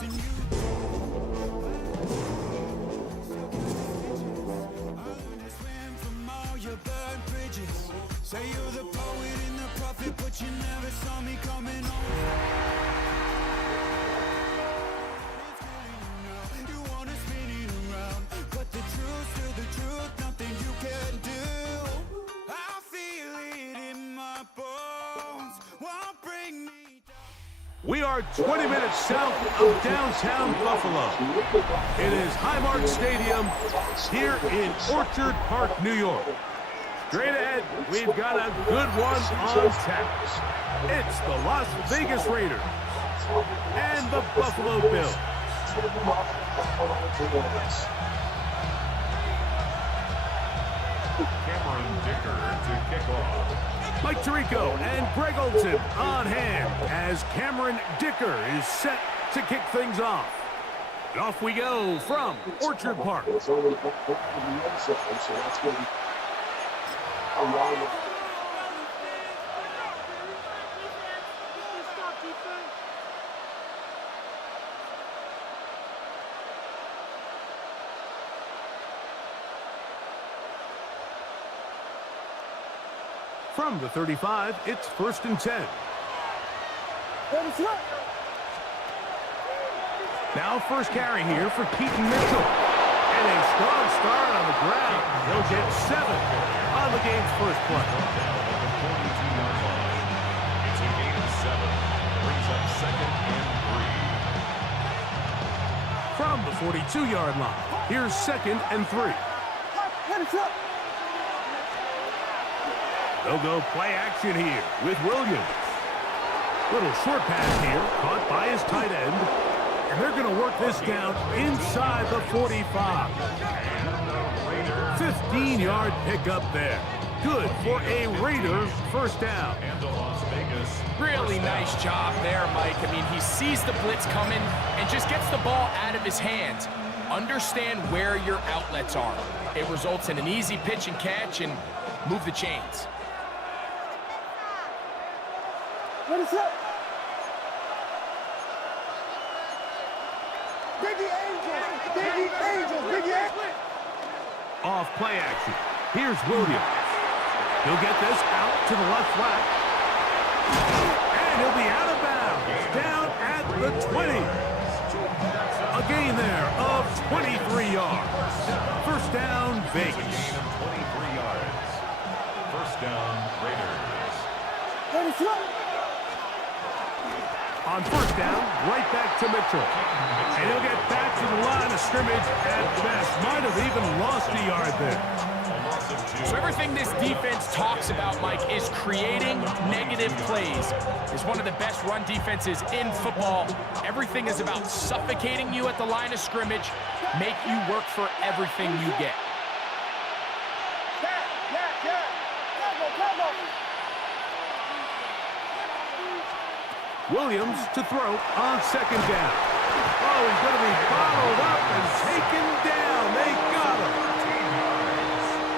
Say you're the poet and the prophet, but you never saw me coming home. You wanna spin it around, but the truth's still the truth, nothing you can do. I feel it in my bones, won't bring me down. We are 20 minutes south of downtown Buffalo. It is Highmark Stadium here in Orchard Park, New York. Straight ahead, we've got a good one on tap. It's the Las Vegas Raiders and the Buffalo Bills. Cameron Dicker to kick off. Mike Tirico and Greg Olson on hand as Cameron Dicker is set to kick things off. And off we go from Orchard Park. From the 35, it's 1st and 10. Now first carry here for Keaton Mitchell. And a strong start on the ground. He'll get 7 on the game's first play. It's a gain of 7. Brings up 2nd and 3. From the 42-yard line, here's 2nd and 3. They'll go play action here with Williams. Little short pass here, caught by his tight end. And they're going to work this down inside the 45. 15-yard pickup there. Good for a Raider first down. And to Las Vegas. Really nice job there, Mike. I mean, he sees the blitz coming and just gets the ball out of his hands. Understand where your outlets are. It results in an easy pitch and catch and move the chains. What is up? Biggie Angels! Biggie Angels! Biggie Angels! Off play action. Here's Williams. He'll get this out to the left flat. And he'll be out of bounds. Down at the 20. A gain there of 23 yards. First down, Vegas. Gain of 23 yards. First down, Raiders. What is up? On first down, right back to Mitchell. And he'll get back to the line of scrimmage at best. Might have even lost a yard there. So everything this defense talks about, Mike, is creating negative plays. It's one of the best run defenses in football. Everything is about suffocating you at the line of scrimmage, make you work for everything you get. Williams to throw on second down. Oh, he's going to be bottled up and taken down. They got him.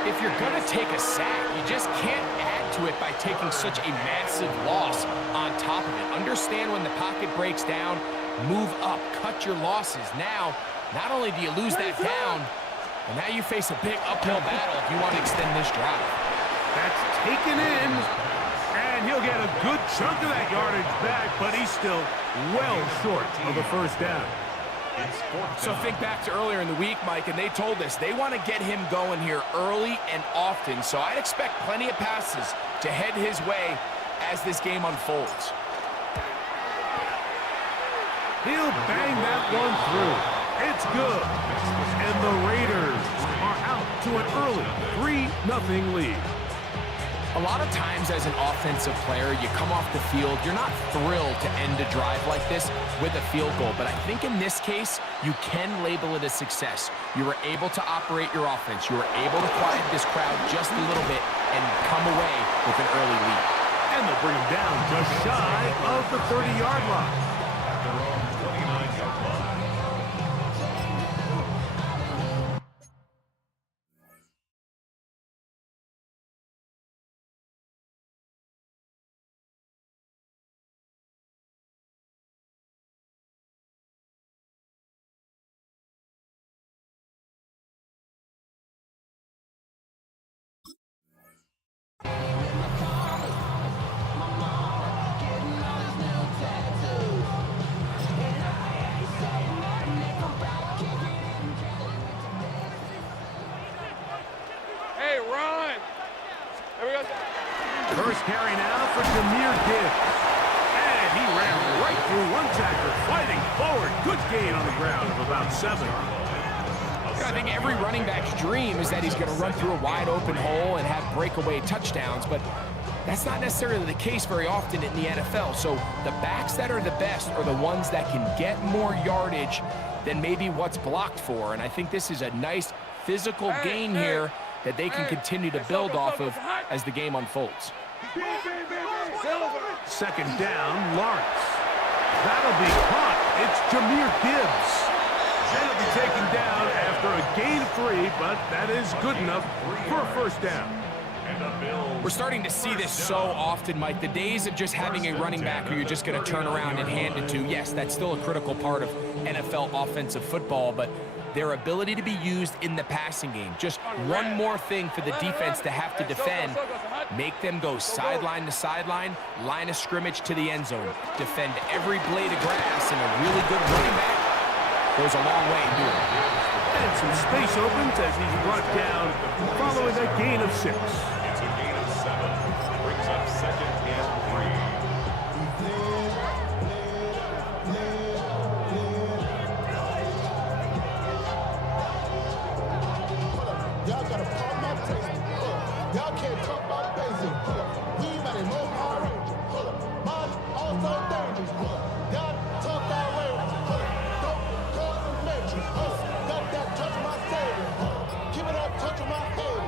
If you're going to take a sack, you just can't add to it by taking such a massive loss on top of it. Understand when the pocket breaks down, move up, cut your losses. Now, not only do you lose that down, but now you face a big uphill battle if you want to extend this drive. That's taken in. And he'll get a good chunk of that yardage back, but he's still well short of the first down. So think back to earlier in the week, Mike, and they told us they want to get him going here early and often. So I'd expect plenty of passes to head his way as this game unfolds. He'll bang that one through. It's good. And the Raiders are out to an early 3-0 lead. A lot of times as an offensive player, you come off the field, you're not thrilled to end a drive like this with a field goal. But I think in this case, you can label it a success. You were able to operate your offense. You were able to quiet this crowd just a little bit and come away with an early lead. And they'll bring him down just shy of the 30-yard line. First carry now for Jameer Gibbs. And he ran right through one tackler, fighting forward. Good gain on the ground of about 7. I think every running back's dream is that he's going to run through a wide open hole and have breakaway touchdowns, but that's not necessarily the case very often in the NFL. So the backs that are the best are the ones that can get more yardage than maybe what's blocked for. And I think this is a nice physical gain here that they can continue to build off of as the game unfolds. Second down, Lawrence. That'll be caught. It's Jameer Gibbs. And he'll be taken down after a gain of 3, but that is good enough for a first down. We're starting to see this so often, Mike. The days of just having a running back who you're just going to turn around and hand it to, yes, that's still a critical part of NFL offensive football, but their ability to be used in the passing game, just one more thing for the defense to have to defend, make them go sideline to sideline, line of scrimmage to the end zone, defend every blade of grass, and a really good running back goes a long way in doing it. And some space opens as he's brought down following a gain of 6. It's a gain of 7. Brings up 2nd and 3. Y'all gotta pump my taste. Y'all can't talk about basic. We about to move our range. Mine also dangerous. Y'all talk that way. Don't call the matrix. Got that touch my savior. Keep it up, touch my head.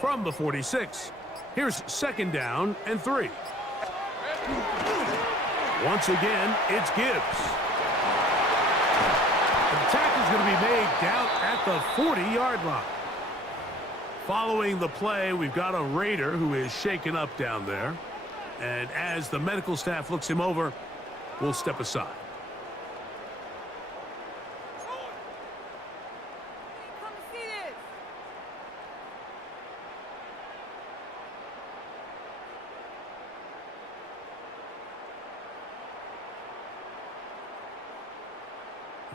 From the 46, here's second down and 3. Once again, it's Gibbs. The tackle's going to be made down at the 40-yard line. Following the play, we've got a Raider who is shaken up down there. And as the medical staff looks him over, we'll step aside.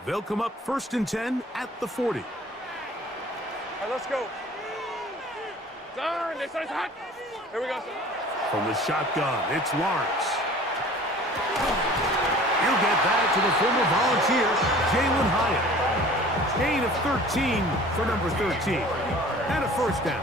They'll come up 1st and 10 at the 40. All right, let's go. Turn. This is hot. Here we go. From the shotgun, it's Lawrence. He'll get that to the former volunteer, Jalen Hyatt. Gain of 13 for number 13. And a first down.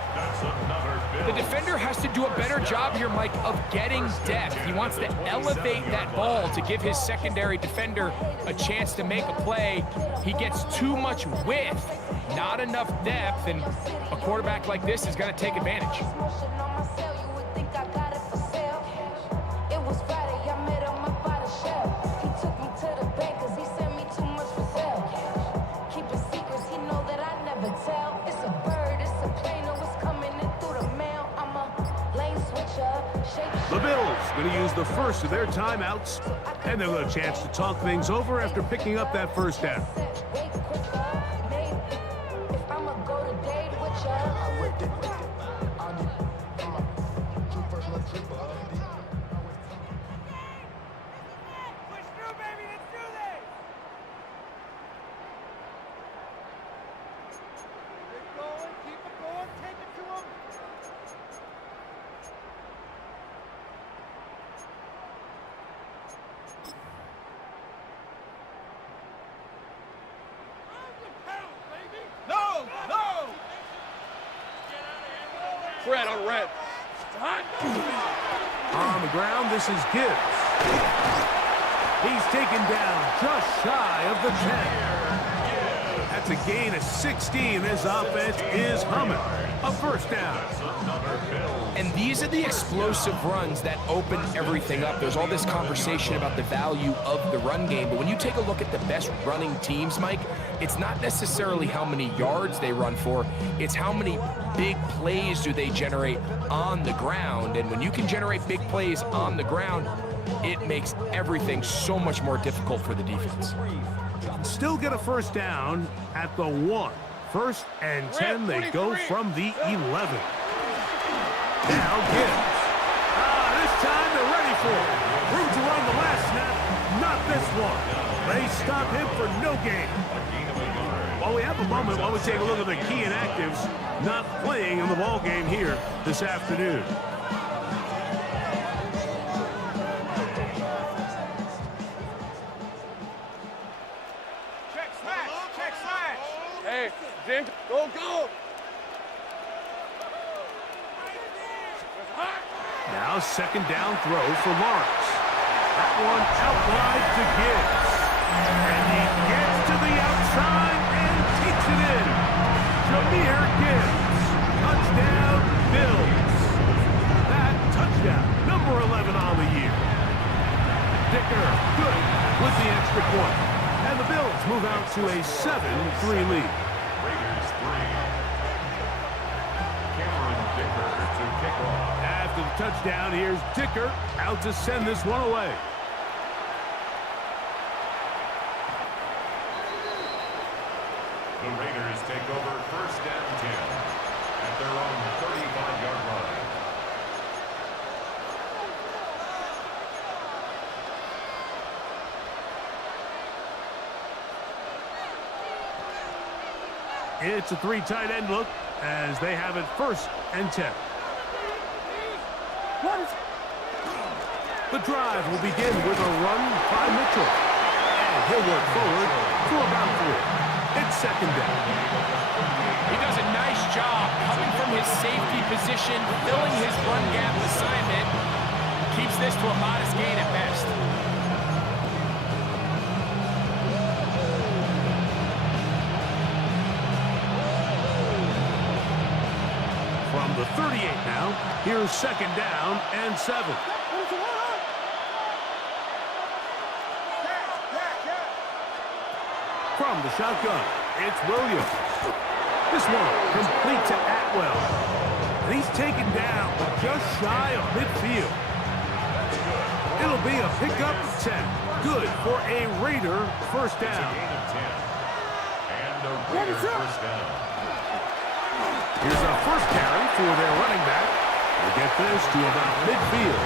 The defender has to do a better job here, Mike, of getting depth. He wants to elevate that ball to give his secondary defender a chance to make a play. He gets too much width, not enough depth, and a quarterback like this is going to take advantage. The Bills going to use the first of their timeouts, and they'll have a chance to talk things over after picking up that first down. Red on red. On the ground, this is Gibbs. He's taken down just shy of the 10. That's a gain of 16. This offense is humming. A first down. And these are the explosive runs that open everything up. There's all this conversation about the value of the run game, but when you take a look at the best running teams, Mike, it's not necessarily how many yards they run for, it's how many big plays do they generate on the ground. And when you can generate big plays on the ground, it makes everything so much more difficult for the defense. Still get a first down at the 1. 1st and 10, they go from the 11. Now Gibbs. This time they're ready for it. Room to run the last snap, not this one. They stop him for no gain. A gain of 1 yard. While we have a moment, while we take a look at the key inactives not playing in the ball game here this afternoon. Check smash. Hey, Jim, go. Now second down throw for Lawrence. That one out wide to Gibbs. And he gets to the outside and takes it in. Jahmyr Gibbs. Touchdown, Bills. That touchdown, number 11 on the year. Dicker, good with the extra point. And the Bills move out to a 7-3 lead. Raiders 3. Cameron Dicker to kick off. After the touchdown, here's Dicker out to send this one away. The Raiders take over first and 10 at their own 35-yard line. It's a 3 tight end look as they have it first and 10. The drive will begin with a run by Mitchell. And he'll work forward for about 3. It's second down. He does a nice job coming from his safety position, filling his run gap assignment. Keeps this to a modest gain at best. From the 38 now, here's second down and 7. From the shotgun, it's Williams. This one complete to Atwell. And he's taken down just shy of midfield. It'll be a pickup of 10. Good for a Raider first It's a down. gain of 10. And a Raider first down. Here's a first carry for their running back. They get this to about midfield.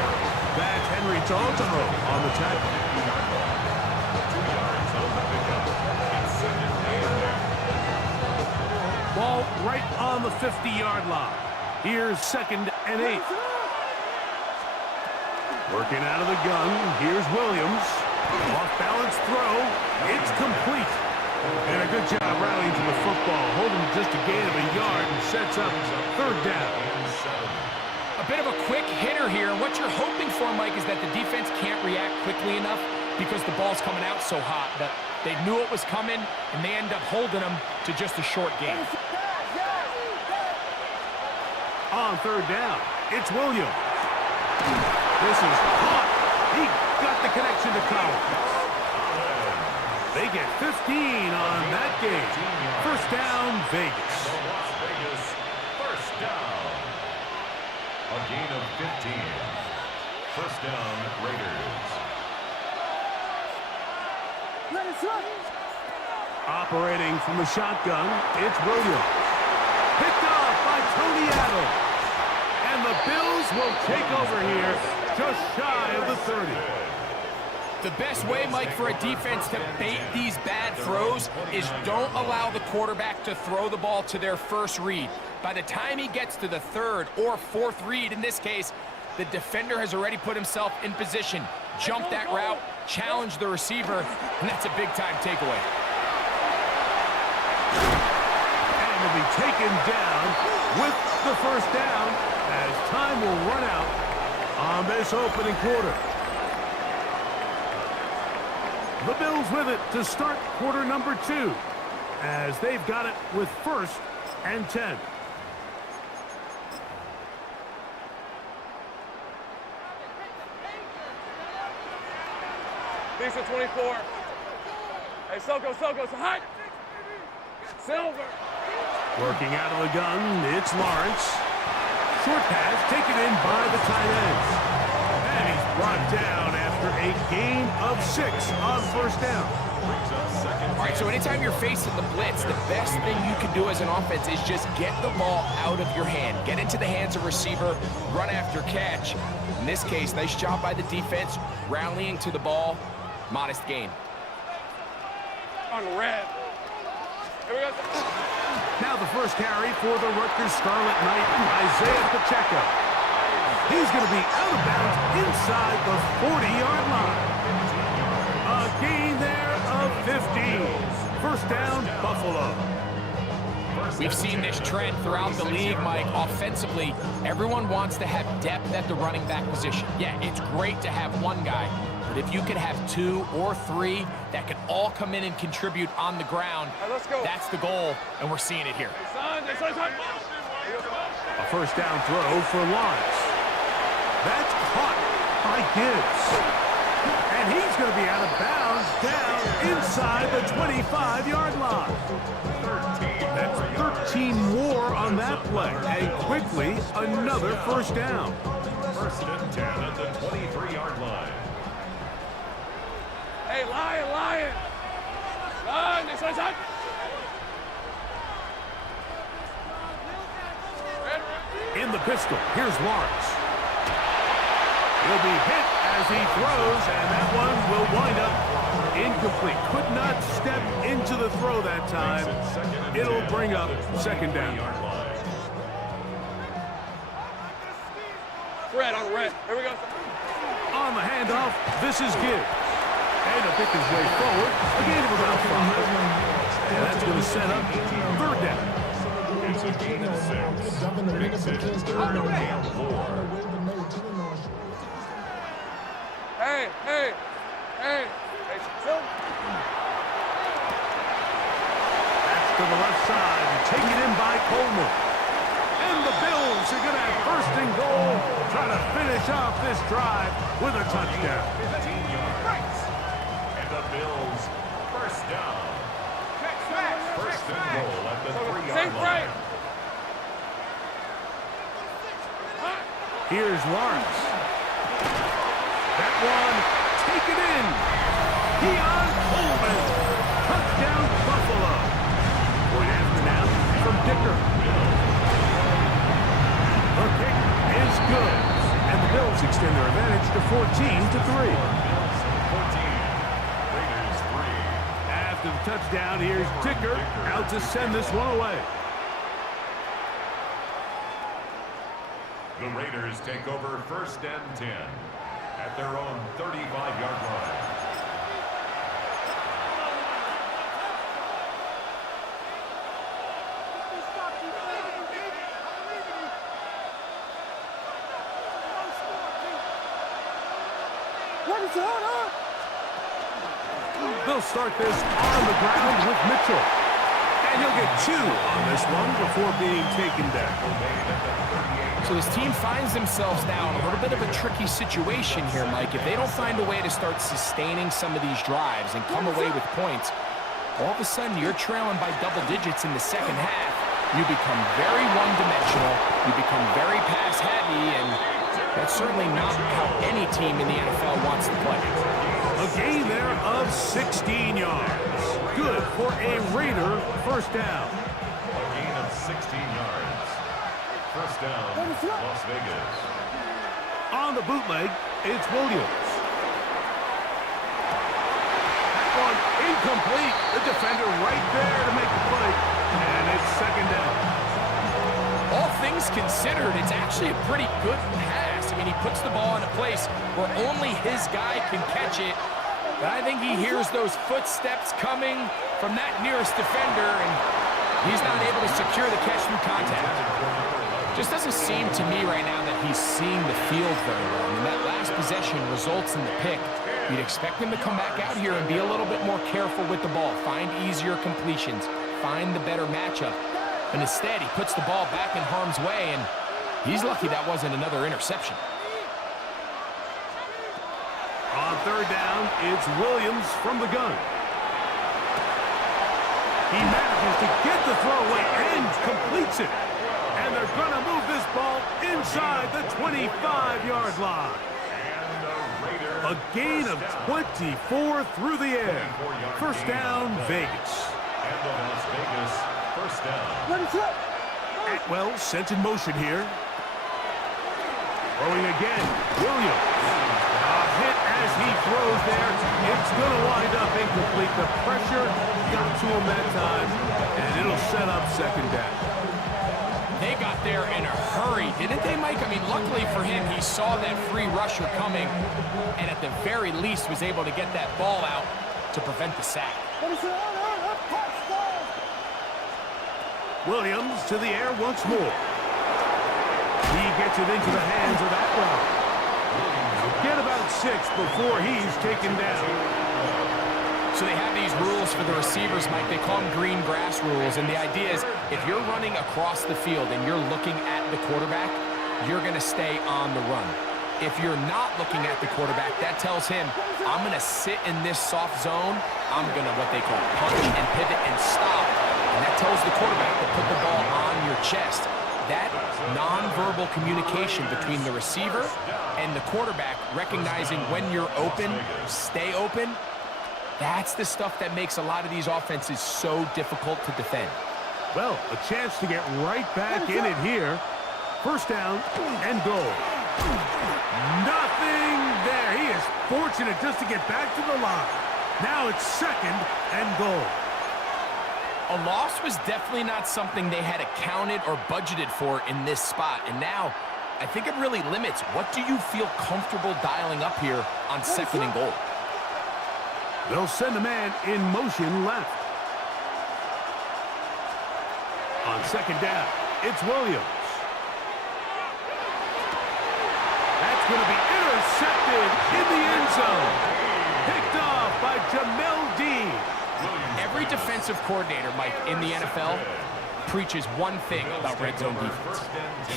That's Henry To'o on the tackle. 2 yards on the pickup. It's second down. Ball right on the 50-yard line. Here's second and 8. Working out of the gun, here's Williams. Off-balance throw. It's complete. And a good job rallying to the football. Holding just a gain of a yard and sets up third down. A bit of a quick hitter here. What you're hoping for, Mike, is that the defense can't react quickly enough because the ball's coming out so hot. That they knew it was coming, and they end up holding them to just a short gain. On third down, it's Williams. This is caught. He got the connection to Collins. They get 15 on that game. First down, Vegas. Las Vegas first down. A gain of 15. First down, Raiders. Operating from the shotgun, it's Williams. Picked off by Tony Adams. And the Bills will take over here just shy of the 30. The best way, Mike, for a defense to bait these bad throws is don't allow the quarterback to throw the ball to their first read. By the time he gets to the third or fourth read, in this case, the defender has already put himself in position, jumped that route, challenged the receiver, and that's a big-time takeaway. And will be taken down with the first down as time will run out on this opening quarter. The Bills with it to start quarter number 2 as they've got it with first and 10. Lisa 24. Hey, Soko, hot. Silver. Working out of the gun, it's Lawrence. Short pass taken in by the tight end. And he's brought down after a gain of 6 on first down. All right, so anytime you're facing the blitz, the best thing you can do as an offense is just get the ball out of your hand. Get into the hands of receiver, run after catch. In this case, nice job by the defense, rallying to the ball. Modest gain. On red. Here we go. Now the first carry for the Rutgers Scarlet Knight, Isaiah Pacheco. He's going to be out of bounds inside the 40-yard line. A gain there of 15. First down, Buffalo. We've seen this trend throughout the league, Mike. Offensively, everyone wants to have depth at the running back position. Yeah, it's great to have one guy, but if you could have 2 or 3 that could all come in and contribute on the ground, Let's go. that's the goal, and we're seeing it here. Son. A first down throw for Lawrence. That's caught by Gibbs. And he's going to be out of bounds down inside the 25-yard line. That's 13 more on that play. And quickly, another first down. First and 10 at the 23-yard line. Hey, Lion. Son. In the pistol, here's Lawrence. He'll be hit as he throws, and that one will wind up incomplete. Could not step into the throw that time. It'll bring up second down. Red on red. Here we go. On the handoff, this is Gibbs. And to pick his way forward, a gain of about 5. And that's going to set up third down. It's a gain of 6. Makes it 3rd and 4. Hey. Phil. That's to the left side, taken in by Coleman. And the Bills are going to have first and goal, trying to finish off this drive with a touchdown. 15 yards. And the Bills first down. First and goal at the 3-yard line. Here's Lawrence. That one taken in. Keon Coleman. Touchdown Buffalo. Point after now from Dicker. The kick is good. And the Bills extend their advantage to 14-3. Raiders 3. After the touchdown, here's Dicker out to send this one away. The Raiders take over first and 10 at their own 35-yard line. They'll start this on the ground with Mitchell. And he'll get 2 on this one before being taken down. So this team finds themselves now in a little bit of a tricky situation here, Mike. If they don't find a way to start sustaining some of these drives and come away with points, all of a sudden you're trailing by double digits in the second half. You become very one-dimensional. You become very pass-heavy, and that's certainly not how any team in the NFL wants to play. A gain there of 16 yards. Good for a Raider first down. A gain of 16 yards. First down, Las Vegas. On the bootleg, it's Williams. That one incomplete. The defender right there to make the play. And it's second down. All things considered, it's actually a pretty good pass. I mean, he puts the ball in a place where only his guy can catch it. But I think he hears those footsteps coming from that nearest defender, and he's not able to secure the catch through contact. Just doesn't seem to me right now that he's seeing the field very well. I mean, that last possession results in the pick. You'd expect him to come back out here and be a little bit more careful with the ball, find easier completions, find the better matchup. And instead, he puts the ball back in harm's way, and he's lucky that wasn't another interception. On third down, it's Williams from the gun. He manages to get the throw away and completes it. And they're going to move this ball inside the 25-yard line. A gain of 24 through the air. First down, Vegas. And the Las Vegas first down. Atwell sent in motion here. Throwing again, Williams. A hit As he throws there, it's going to wind up incomplete. The pressure got to him that time, and it'll set up second down. They got there in a hurry, didn't they, Mike? I mean, luckily for him, he saw that free rusher coming, and at the very least was able to get that ball out to prevent the sack. Williams to the air once more. He gets it into the hands of Atwell. Get about 6 before he's taken down. So they have these rules for the receivers, Mike. They call them green grass rules, and the idea is if you're running across the field and you're looking at the quarterback, you're going to stay on the run. If you're not looking at the quarterback, that tells him, I'm going to sit in this soft zone. I'm going to, what they call, punch and pivot and stop. And that tells the quarterback to put the ball on your chest. That nonverbal communication between the receiver and the quarterback, recognizing when you're open, stay open, that's the stuff that makes a lot of these offenses so difficult to defend. Well, a chance to get right back in it here. First down and goal. Nothing there. He is fortunate just to get back to the line. Now it's second and goal. A loss was definitely not something they had accounted or budgeted for in this spot. And now, I think it really limits. What do you feel comfortable dialing up here on second and goal? They'll send a man in motion left. On second down, it's Williams. That's going to be intercepted in the end zone. Picked off by Jamel Dean. Every defensive coordinator, Mike, in the NFL preaches one thing about red zone defense.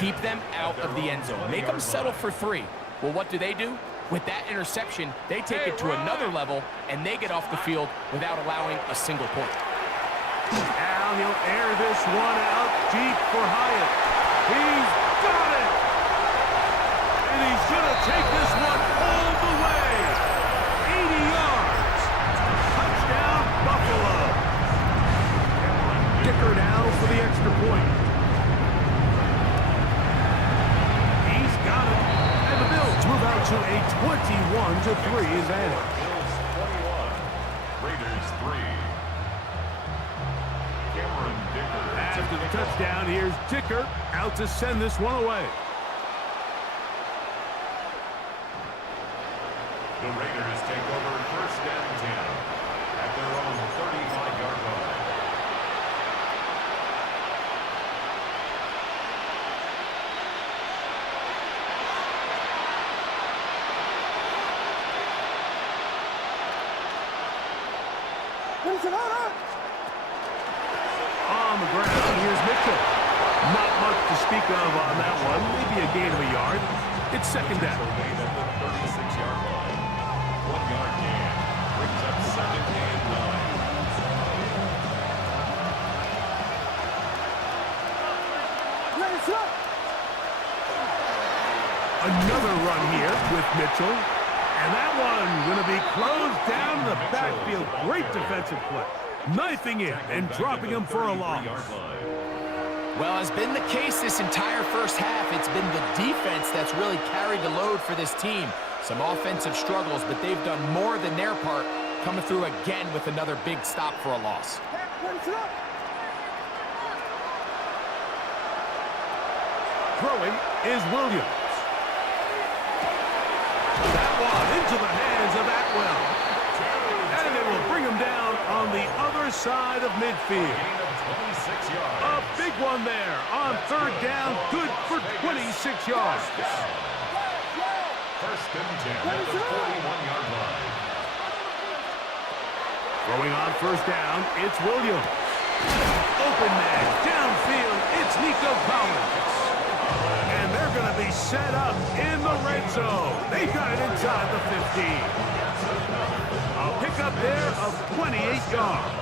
Keep them out of the end zone. Make them settle for 3. Well, what do? With that interception, they take it to another level, and they get off the field without allowing a single point. Now he'll air this one out deep for Hyatt. He's got it! And he's going to take this one all the way. 80 yards. Touchdown, Buffalo. Dicker now for the extra point. He's got it. And the Bills move out to a 21-3 advantage. Bills 21, Raiders 3. After the touchdown, here's Dicker out to send this one away. The Raiders take over first and 10 at their own 35-yard line. On the ground, here's Mitchell. Not much to speak of on that one. Maybe a gain of a yard. It's second down. Made at the 36-yard line. 1-yard gain. Brings up second and 9. Another run here with Mitchell. And that one going to be closed down in the backfield. Great defensive play. Knifing in and dropping him for a loss. Well, as been the case this entire first half, it's been the defense that's really carried the load for this team. Some offensive struggles, but they've done more than their part, coming through again with another big stop for a loss. Throwing is Williams. That one into the hands of Atwell. And it will bring him down on the other side of midfield. Gain of 26 yards. A big one there on third down. Good for 26 yards. First and 10 at the 41-yard line. Throwing on first down, it's Williams. Open man, downfield, it's Nico Collins. And they're going to be set up in the red zone. They've got it inside the 15. A pickup there of 28 yards.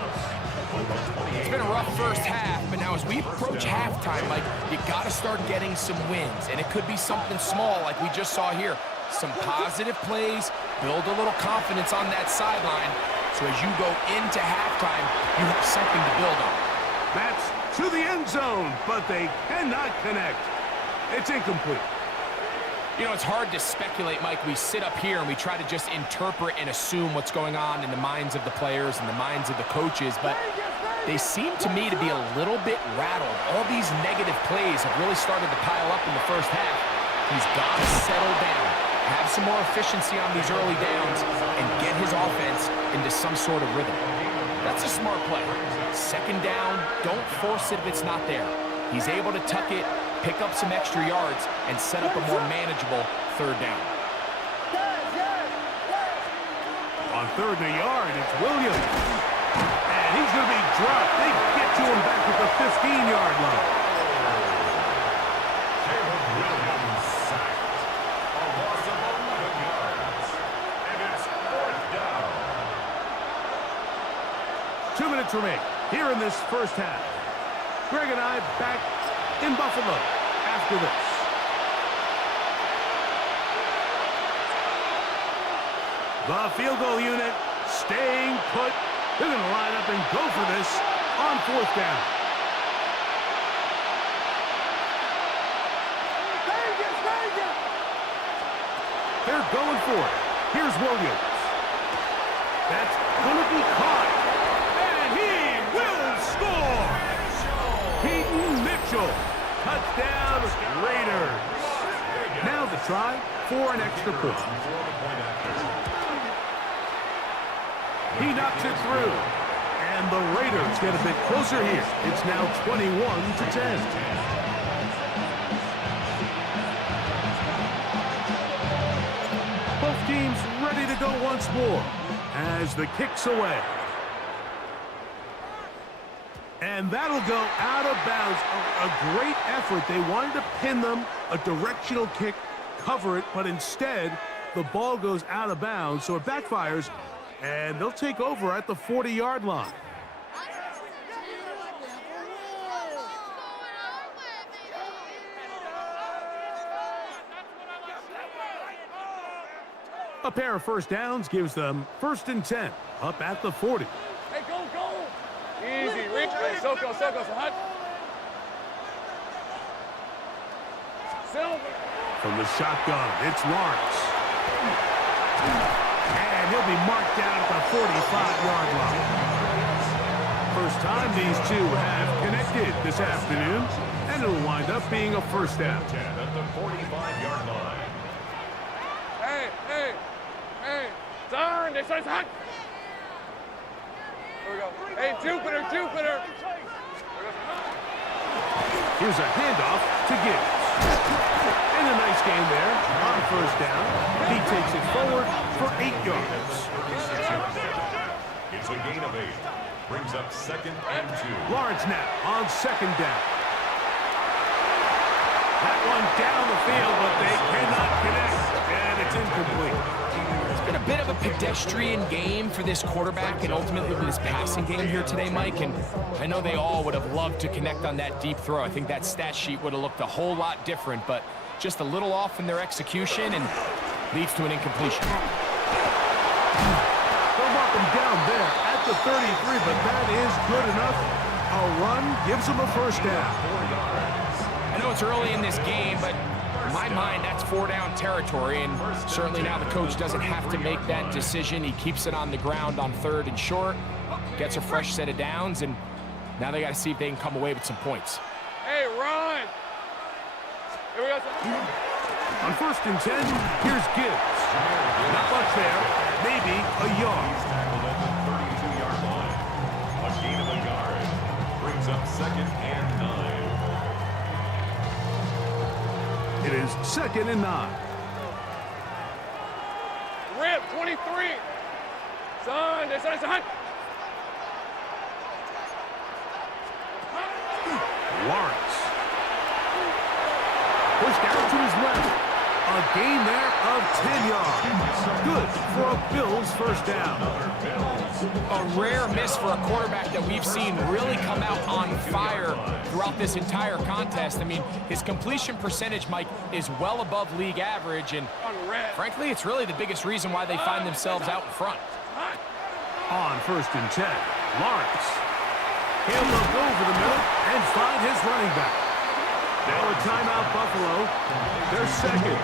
It's been a rough first half, but now as we approach halftime, like, you got to start getting some wins. And it could be something small like we just saw here. Some positive plays, build a little confidence on that sideline. So as you go into halftime, you have something to build on. That's to the end zone, but they cannot connect. It's incomplete. You know, it's hard to speculate, Mike. We sit up here and we try to just interpret and assume what's going on in the minds of the players and the minds of the coaches, but they seem to me to be a little bit rattled. All these negative plays have really started to pile up in the first half. He's got to settle down, have some more efficiency on these early downs, and get his offense into some sort of rhythm. That's a smart play. Second down, don't force it if it's not there. He's able to tuck it, pick up some extra yards, and set up a more manageable third down. On third and a yard, it's Williams. And he's going to be dropped. They get to him back at the 15-yard line. Caleb Williams sacked. A loss of 11 yards. And it's fourth down. 2 minutes remain here in this first half. Greg and I back in Buffalo after this. The field goal unit staying put. They're going to line up and go for this on fourth down. They're going for it. Here's Williams. That's going to be caught. And he will score. Peyton Mitchell. Touchdown, Raiders. Now the try for an extra point. He knocks it through. And the Raiders get a bit closer here. It's now 21-10. Both teams ready to go once more as the kick's away. And that'll go out of bounds. A great effort. They wanted to pin them, a directional kick, cover it, but instead the ball goes out of bounds, so it backfires, and they'll take over at the 40-yard line. A pair of first downs gives them 1st and 10, up at the 40. Hey, go, go. Easy, reach. Hey, Soko, hot. Silver. From the shotgun, it's Lawrence. And he'll be marked down at the 45-yard line. First time these two have connected this afternoon, and it'll wind up being a first down. 10 at the 45-yard line. Hey. Turn. This is hot. Here we go. Hey, Jupiter. Here's a handoff to Gibbs. And a nice gain there on first down. He takes it forward for 8 yards. It's a gain of 8. Brings up 2nd and 2. Lawrence now on second down. That one down the field, but they cannot connect, and it's incomplete. It's been a bit of a pedestrian game for this quarterback and ultimately this passing game here today, Mike, and I know they all would have loved to connect on that deep throw. I think that stat sheet would have looked a whole lot different, but just a little off in their execution and leads to an incompletion. They'll mark him down there at the 33, but that is good enough. A run gives them a first down. I know it's early in this game, but in my mind, that's 4-down territory, and certainly now the coach doesn't have to make that decision. He keeps it on the ground on 3rd and short, gets a fresh set of downs, and now they got to see if they can come away with some points. Hey, run. Here we go. On 1st and 10, here's Gibbs. Not much there, maybe a yard. Tackled at the 32-yard line. A gain of a yard. Brings up 2nd and 9. It is 2nd and 9. Rip, 23. Son, this is hot. Lawrence. Pushed out to his left. A gain there of 10 yards. Good for a Bills first down. A rare miss for a quarterback that we've seen really come out on fire throughout this entire contest. I mean, his completion percentage, Mike, is well above league average, and frankly, it's really the biggest reason why they find themselves out in front. On 1st and 10, Lawrence. He'll look over the middle and find his running back. Now a timeout, Buffalo. They're second.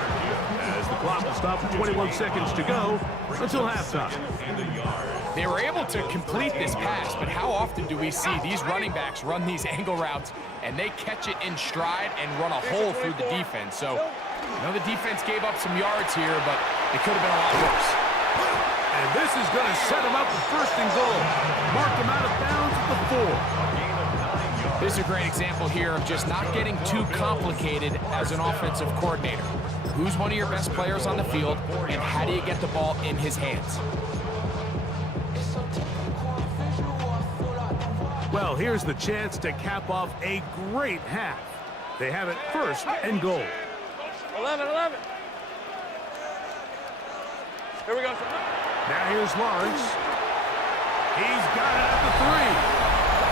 As the clock will stop with 21 seconds to go until halftime. They were able to complete this pass, but how often do we see these running backs run these angle routes and they catch it in stride and run a hole through the defense? So, I know the defense gave up some yards here, but it could have been a lot worse. And this is going to set him up with first and goal. Mark him out of bounds at the 4. This is a great example here of just not getting too complicated as an offensive coordinator. Who's one of your best players on the field, and how do you get the ball in his hands? Well, here's the chance to cap off a great half. They have it first and goal. 11. Here we go. Now here's Lawrence. He's got it at the 3.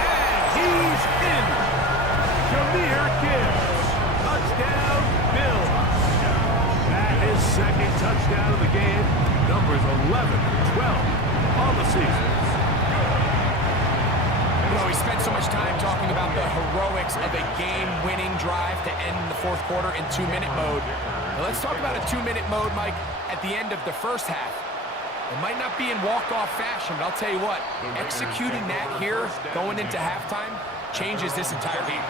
And he's in. Jahmyr Gibbs. Touchdown, Bills. That is second touchdown of the game. Numbers 11 and 12 on the season. You know, we spent so much time talking about the heroics of a game-winning drive to end the fourth quarter in 2-minute mode. Now let's talk about a 2-minute mode, Mike, at the end of the first half. It might not be in walk-off fashion, but I'll tell you what, executing that here, going into halftime, changes this entire game.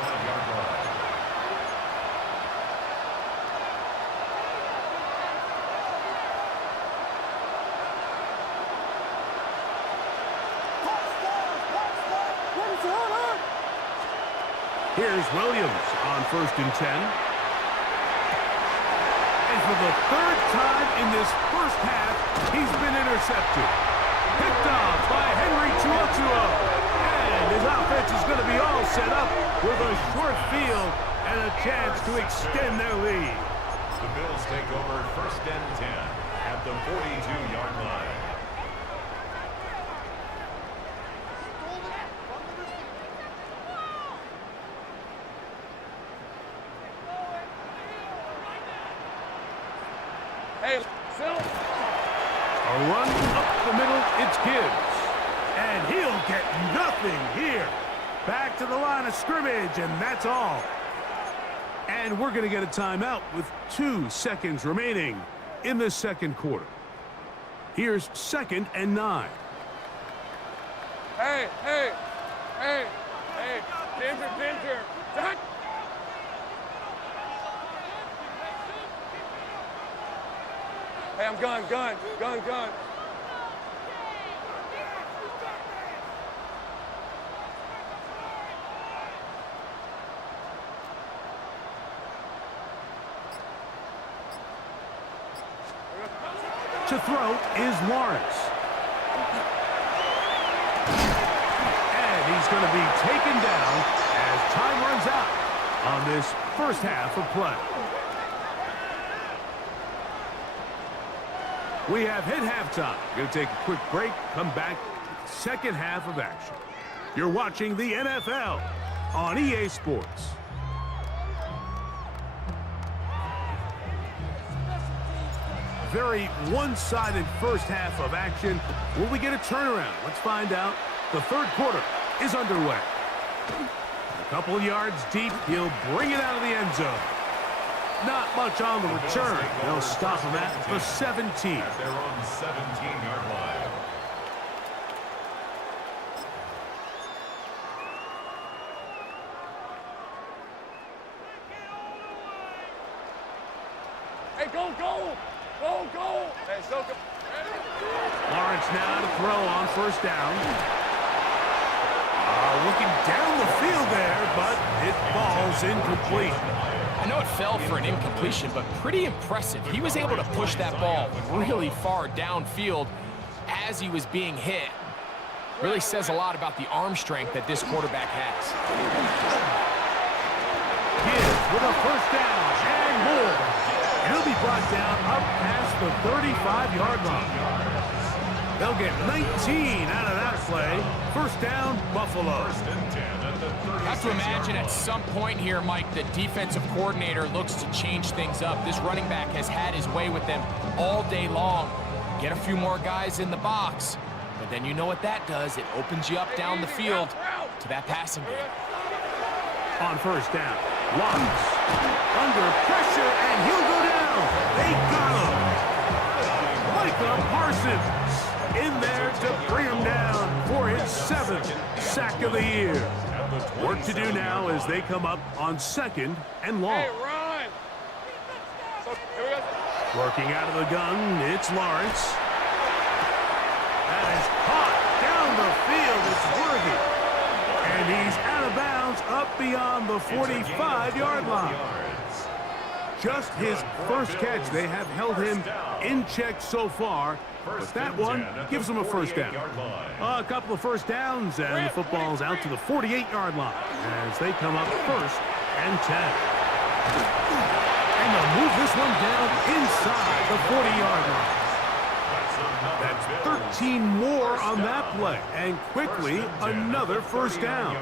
Here's Williams on first and 10. And for the third time in this first half, he's been intercepted. Picked off by Henry Tuotua. And his offense is going to be all set up with a short field and a chance to extend their lead. The Bills take over first and 10 at the 42-yard line. A run up the middle, it's Gibbs. And he'll get nothing here. Back to the line of scrimmage, and that's all. And we're going to get a timeout with 2 seconds remaining in the second quarter. Here's 2nd and 9. Hey. Ginger. Hey, I'm gun. To throw is Lawrence. And he's going to be taken down as time runs out on this first half of play. We have hit halftime. Going to take a quick break, come back, second half of action. You're watching the NFL on EA Sports. Very one-sided first half of action. Will we get a turnaround? Let's find out. The third quarter is underway. A couple of yards deep, he'll bring it out of the end zone. Not much on the return. They'll stop him at the 17. At their own 17-yard line. Hey, go! Hey, so go. Lawrence now to throw on first down. Looking down the field there, but it falls incomplete. I know it fell for an incompletion, but pretty impressive. He was able to push that ball really far downfield as he was being hit. Really says a lot about the arm strength that this quarterback has. Gibbs with a first down and more. He'll be brought down up past the 35-yard line. They'll get 19 out of that play. First down, Buffalo. First and 10 at the 36. Have to imagine at some point here, Mike, the defensive coordinator looks to change things up. This running back has had his way with them all day long. Get a few more guys in the box, but then you know what that does. It opens you up down the field to that passing game. On first down, Lawrence under pressure, and he'll go down. They got him. Micah Parsons in there to bring him down for his 7th sack of the year. Work to do now as they come up on 2nd and long. Hey, run! So, here we go. Working out of the gun, it's Lawrence. That is caught down the field. It's Worthy. And he's out of bounds up beyond the 45-yard line. Just his first catch. They have held him in check so far, but that one gives him a first down. A couple of first downs, and the football's out to the 48-yard line as they come up 1st and 10. And they'll move this one down inside the 40-yard line. That's 13 more on that play, and quickly another first down.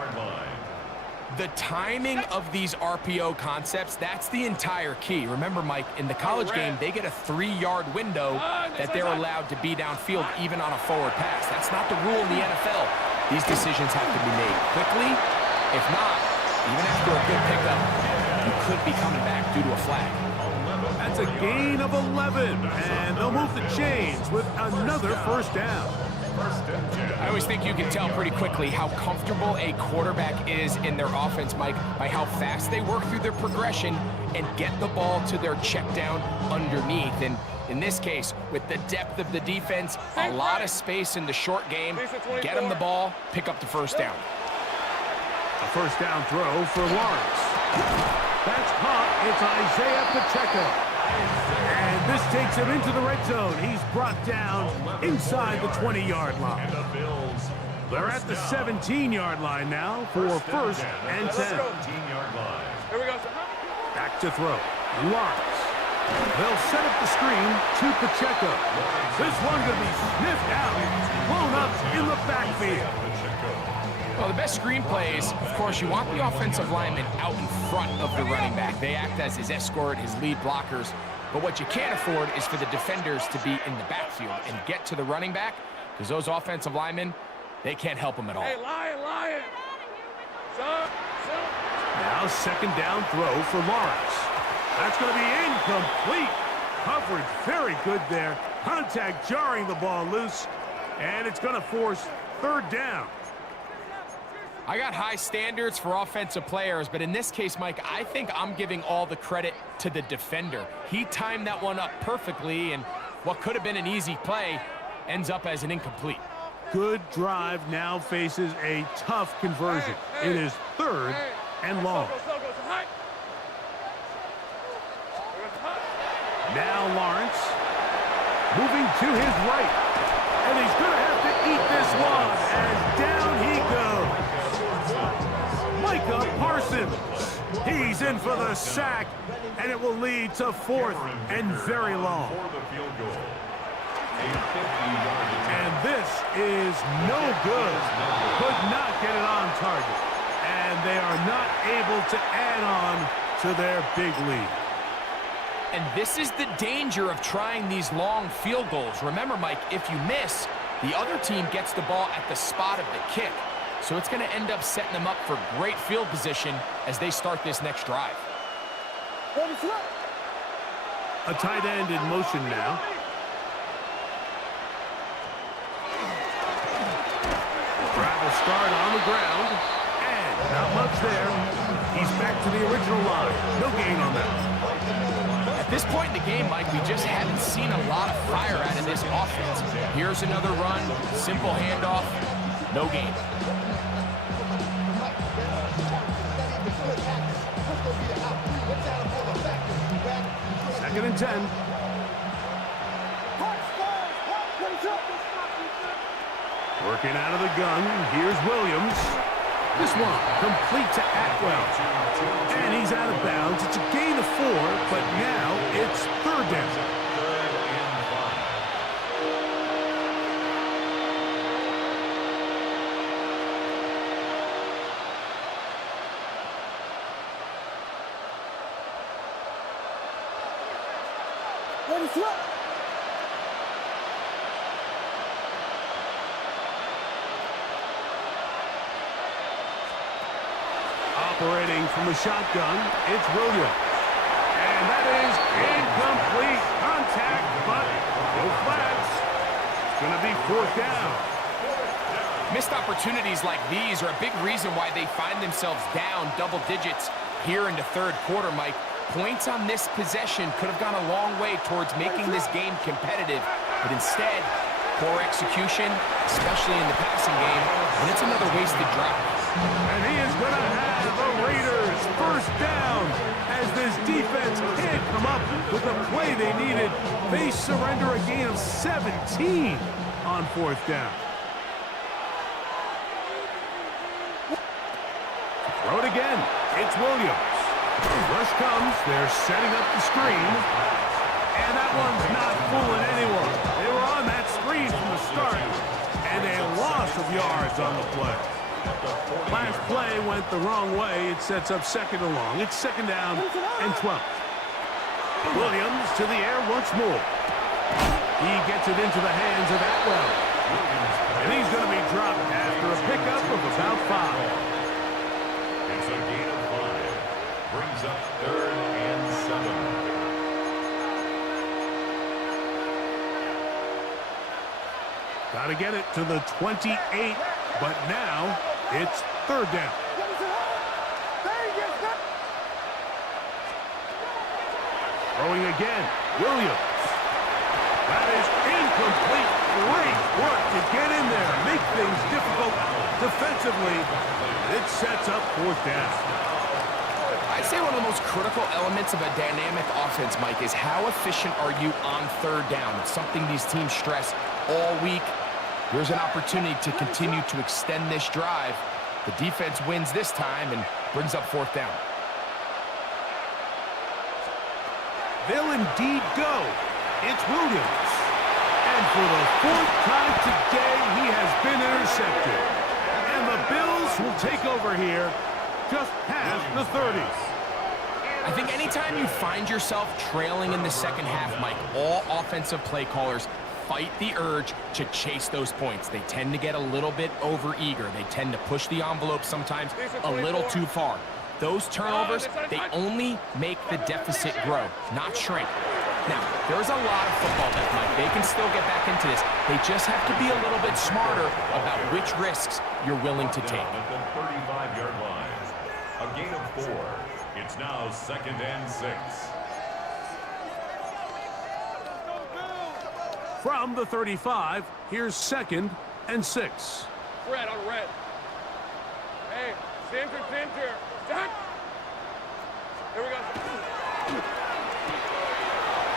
The timing of these RPO concepts, that's the entire key. Remember, Mike, in the college game, they get a 3-yard window that they're allowed to be downfield even on a forward pass. That's not the rule in the NFL. These decisions have to be made quickly. If not, even after a good pickup, you could be coming back due to a flag. That's a gain of 11, and they'll move the chains with another first down. I always think you can tell pretty quickly how comfortable a quarterback is in their offense, Mike, by how fast they work through their progression and get the ball to their check down underneath. And in this case, with the depth of the defense, a lot of space in the short game, get them the ball, pick up the first down. A first down throw for Lawrence. That's caught. It's Isaiah Pacheco. And this takes him into the red zone. He's brought down inside the 20-yard line. They're at the 17-yard line now for 1st and 10. Here we go. Back to throw. Lawrence. They'll set up the screen to Pacheco. This one going to be sniffed out, blown up in the backfield. Well, the best screen plays, of course, you want the offensive lineman out in front of the running back. They act as his escort, his lead blockers. But what you can't afford is for the defenders to be in the backfield and get to the running back, because those offensive linemen, they can't help him at all. Hey, Lion! Now 2nd down throw for Lawrence. That's going to be incomplete. Coverage very good there. Contact jarring the ball loose, and it's going to force 3rd down. I got high standards for offensive players, but in this case, Mike, I think I'm giving all the credit to the defender. He timed that one up perfectly, and what could have been an easy play ends up as an incomplete. Good drive now faces a tough conversion. It is 3rd and long. Now Lawrence moving to his right, and he's going to have to eat this one as down he goes. Micah Parsons, he's in for the sack, and it will lead to 4th and very long. And this is no good. Could not get it on target, and they are not able to add on to their big lead. And this is the danger of trying these long field goals. Remember, Mike, if you miss, the other team gets the ball at the spot of the kick. So it's going to end up setting them up for great field position as they start this next drive. A tight end in motion now. Travel start on the ground, and not much there. He's back to the original line. No gain on that. At this point in the game, Mike, we just haven't seen a lot of fire out of this offense. Here's another run, simple handoff, no gain. 2nd and 10. Working out of the gun. Here's Williams. This one complete to Atwell. And he's out of bounds. It's a gain of 4, but now it's 3rd down. Operating from a shotgun. It's Williams. And that is incomplete contact, but no flags. It's going to be 4th down. Missed opportunities like these are a big reason why they find themselves down double digits here in the 3rd quarter, Mike. Points on this possession could have gone a long way towards making this game competitive, but instead, poor execution, especially in the passing game, and it's another wasted drive. And he is going to have the Raiders 1st down as this defense can't come up with the play they needed. They surrender a gain of 17 on 4th down. Throw it again. It's Williams. Rush comes. They're setting up the screen. And that one's not fooling anyone. They were on that screen from the start. And a loss of yards on the play. Last play went the wrong way. It sets up 2nd and long. It's 2nd down and 12. Williams to the air once more. He gets it into the hands of Atwell. And he's going to be dropped after a pickup of about 5. It's a gain of 5. Brings up 3rd and 7. Got to get it to the 28, but now it's 3rd down. Throwing again, Williams. That is incomplete. Great work to get in there, make things difficult defensively. It sets up 4th down. I'd say one of the most critical elements of a dynamic offense, Mike, is how efficient are you on 3rd down? It's something these teams stress all week. Here's an opportunity to continue to extend this drive. The defense wins this time and brings up 4th down. They'll indeed go. It's Williams. And for the 4th time today, he has been intercepted. And the Bills will take over here just past the 30s. I think anytime you find yourself trailing in the 2nd half, Mike, all offensive play callers fight the urge to chase those points. They tend to get a little bit overeager. They tend to push the envelope sometimes a little too far. Those turnovers, they only make the deficit grow, not shrink. Now, there's a lot of football left, Mike. They can still get back into this. They just have to be a little bit smarter about which risks you're willing to take. At the 35-yard line. A gain of 4. It's now 2nd and 6. From the 35, here's 2nd and 6. Red on red. Hey, center. Stop. Here we go.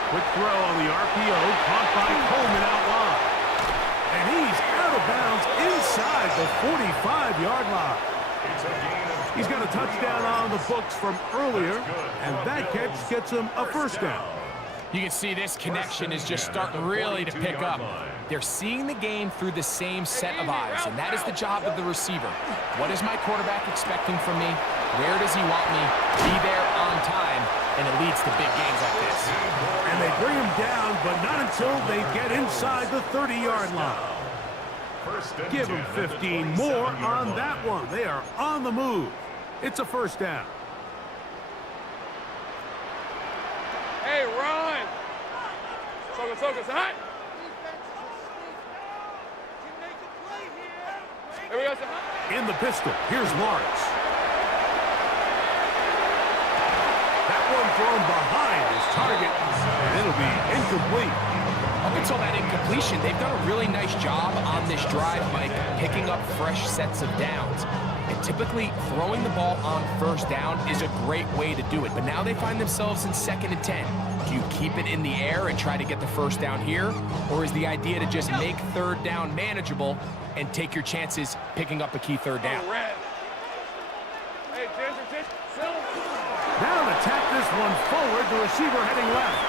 Quick throw on the RPO, caught by Coleman out wide. And he's out of bounds inside the 45-yard line. He's got a touchdown on the books from earlier, and that catch gets him a 1st down. You can see this connection is just starting really to pick up. They're seeing the game through the same set of eyes, and that is the job of the receiver. What is my quarterback expecting from me? Where does he want me? Be there on time, and it leads to big games like this. And they bring him down, but not until they get inside the 30-yard line. Give him 15 more on that one. They are on the move. It's a 1st down. Hey, run. Soka, hot. Here we go, In the pistol, here's Lawrence. That one thrown behind his target, and it'll be incomplete. Up until that incompletion, they've done a really nice job on this drive, Mike, picking up fresh sets of downs. And typically, throwing the ball on 1st down is a great way to do it. But now they find themselves in 2nd and 10. Do you keep it in the air and try to get the 1st down here? Or is the idea to just make 3rd down manageable and take your chances picking up a key 3rd down? Hey, Now to tap this one forward, the receiver heading left.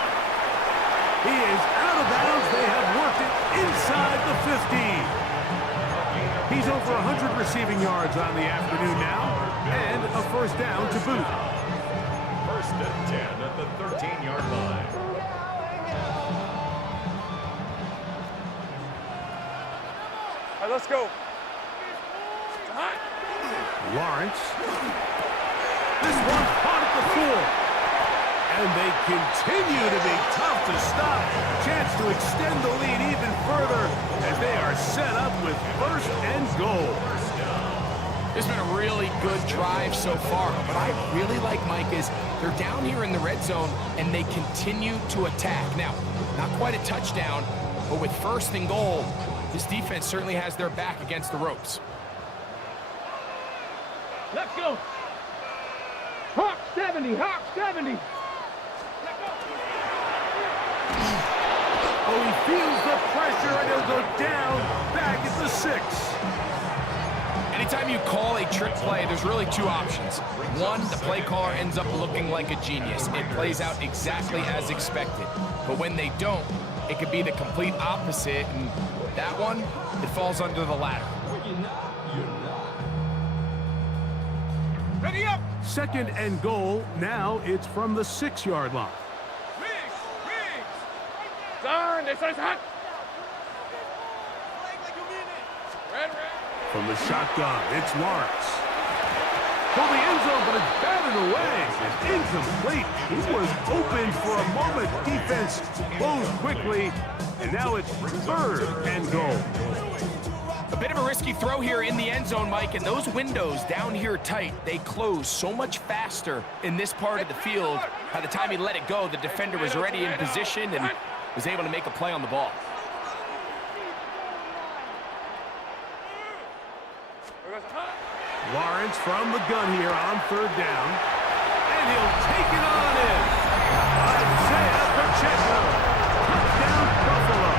He is out of bounds. They have worked it inside the 15. He's over 100 receiving yards on the afternoon now, and a 1st down to boot. 1st and 10 at the 13-yard line. All right, let's go. Lawrence. This one caught at the 4. And they continue to be tough to stop. Chance to extend the lead even further as they are set up with 1st and goal. It's been a really good drive so far. What I really like, Mike, is they're down here in the red zone, and they continue to attack. Now, not quite a touchdown, but with 1st and goal, this defense certainly has their back against the ropes. Let's go. Hawk 70, Hawk 70. Oh, he feels the pressure, and he'll go down back at the 6. Anytime you call a trick play, there's really 2 options. One, the play caller ends up looking like a genius. It plays out exactly as expected. But when they don't, it could be the complete opposite, and that one, it falls under the latter. Ready up. 2nd and goal. Now it's from the 6-yard line. Done. This is hot. Red. From the shotgun, it's Lawrence. For the end zone, but it's batted away. It's incomplete. He was open for a moment. Defense closed quickly, and now it's 3rd and goal. A bit of a risky throw here in the end zone, Mike, and those windows down here tight, they close so much faster in this part of the field. By the time he let it go, the defender was already in position and was able to make a play on the ball. Lawrence from the gun here on 3rd down. And he'll take it on in. Isaiah Pacheco. Touchdown, Buffalo.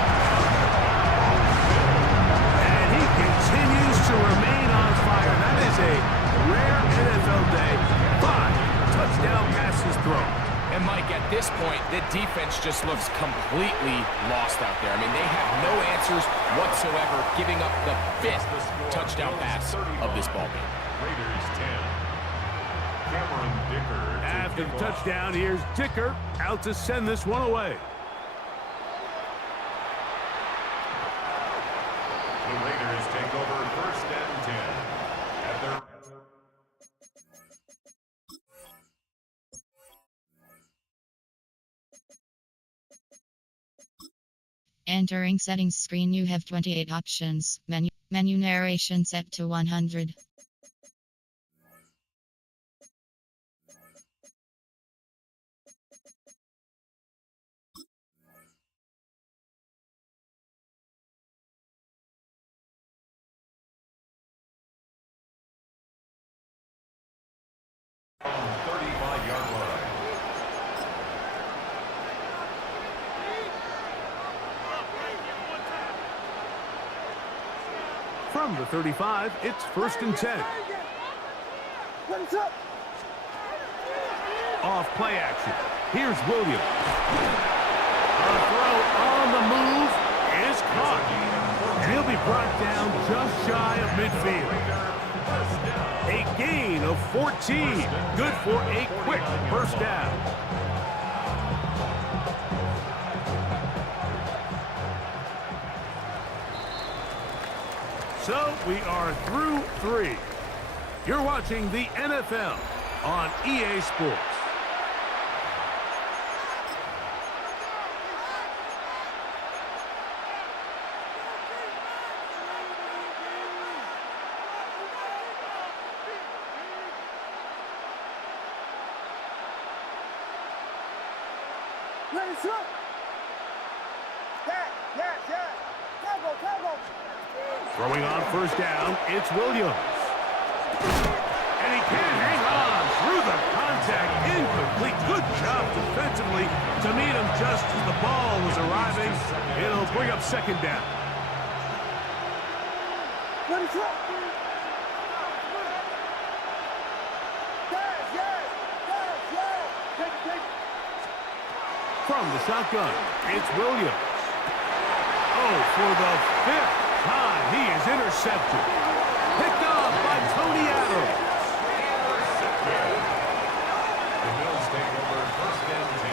And he continues to remain on fire. That is a rare NFL day. 5 touchdown passes thrown. And Mike, at this point, the defense just looks completely lost out there. I mean, they have no answers whatsoever, giving up the 5th touchdown pass of this ball game. Raiders 10. Cameron Dicker. After the touchdown, here's Dicker out to send this one away. The Raiders take over 1st and 10 at their... Entering settings screen, you have 28 options. Menu narration set to 100. On 35-yard line. From the 35, it's 1st and 10. Off play action. Here's Williams. A throw on the move is caught. And he'll be brought down just shy of midfield. A gain of 14. Good for a quick 1st down. So we are through 3. You're watching the NFL on EA Sports. Throwing on 1st down, it's Williams. And he can't hang on through the contact. Incomplete. Good job defensively to meet him just as the ball was arriving. It'll bring up 2nd down. From the shotgun, it's Williams. Oh, for the 5th time, he is intercepted. Picked off by Tony Adams. The Bills take over 1st and 10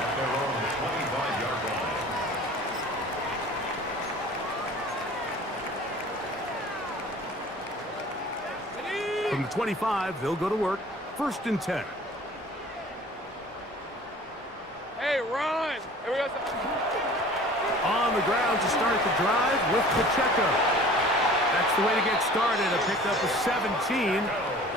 at their own 25-yard line. From the 25, they'll go to work. 1st and 10. Hey, run. Hey, we got On the ground to start the drive with Pacheco. That's the way to get started. A pickup of 17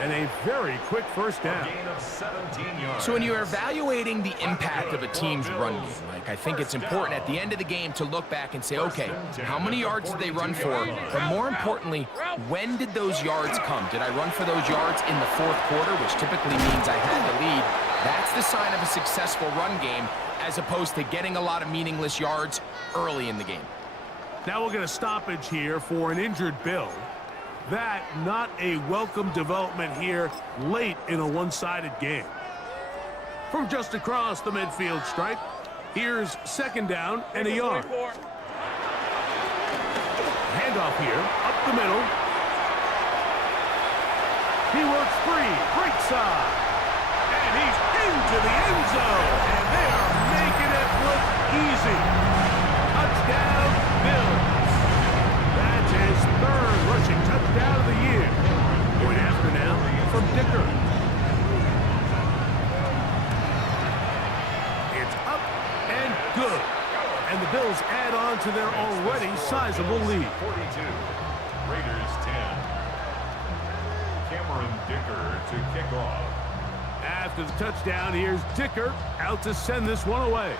and a very quick first down. Gain of 17 yards. So when you're evaluating the impact of a team's run game, Mike, I think it's important at the end of the game to look back and say, okay, how many yards did they run for? But more importantly, when did those yards come? Did I run for those yards in the 4th quarter, which typically means I had the lead? That's the sign of a successful run game, as opposed to getting a lot of meaningless yards early in the game. Now we'll get a stoppage here for an injured Bill. That not a welcome development here late in a one-sided game. From just across the midfield stripe, here's 2nd down and a yard. Handoff here, up the middle. He works free, right side. And he's into the end zone. And they are making it look easy. Touchdown, Bills. That's his 3rd rushing touchdown of the year. Point after now from Dicker. It's up and good. And the Bills add on to their already sizable lead. 42. Raiders 10. Cameron Dicker to kick off. After the touchdown, here's Dicker out to send this one away.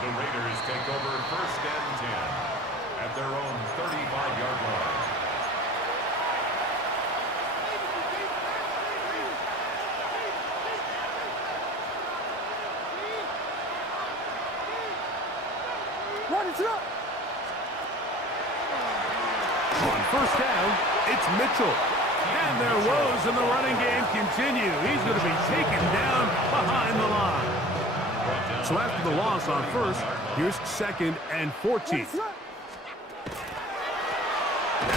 The Raiders take over 1st and 10 at their own 35-yard line. On 1st down, it's Mitchell. And their woes in the running game continue. He's going to be taken down behind the line. So after the loss on 1st, here's 2nd and 14. Now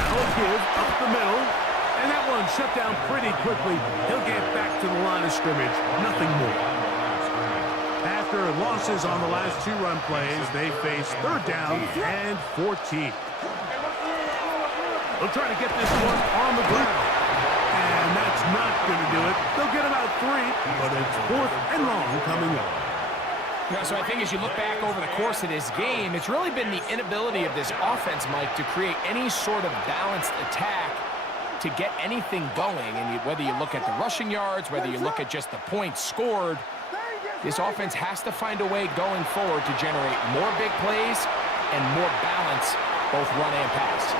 a give up the middle. And that one shut down pretty quickly. He'll get back to the line of scrimmage. Nothing more. After losses on the last 2 run plays, they face 3rd down and 14. They'll try to get this one on the ground. And that's not going to do it. They'll get about 3, but it's 4th and long coming up. Yeah, so I think as you look back over the course of this game, it's really been the inability of this offense, Mike, to create any sort of balanced attack to get anything going. And whether you look at the rushing yards, whether you look at just the points scored, this offense has to find a way going forward to generate more big plays and more balance, both run and pass.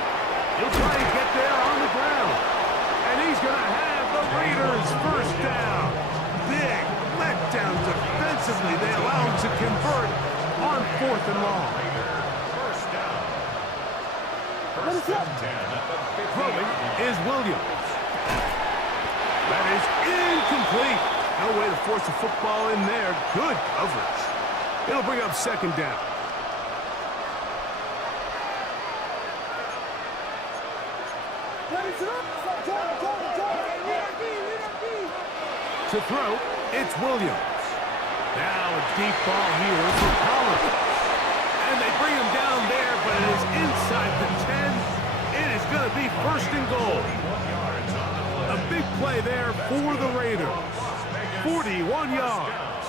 He'll try to get there on the ground. And he's going to have the Raiders 1st down. Big letdown defensively. They allow him to convert on 4th and long. 1st down. 1st and 10 at the 50. Throwing is Williams. That is incomplete. No way to force the football in there. Good coverage. It'll bring up 2nd down. To throw, it's Williams. Now a deep ball here for Collins. And they bring him down there, but it is inside the 10. It is going to be 1st and goal. A big play there for the Raiders. 41 yards.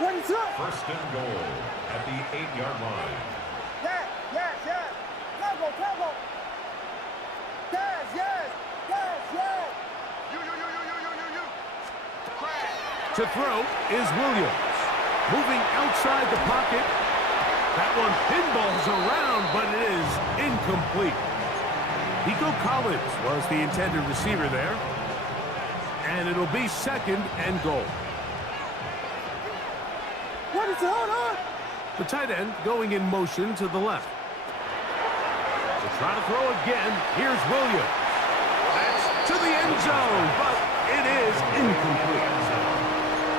1st and goal at the 8-yard line. To throw is Williams. Moving outside the pocket. That one pinballs around, but it is incomplete. Nico Collins was the intended receiver there. And it'll be 2nd and goal. The tight end going in motion to the left. To try to throw again, here's Williams. That's to the end zone, but it is incomplete.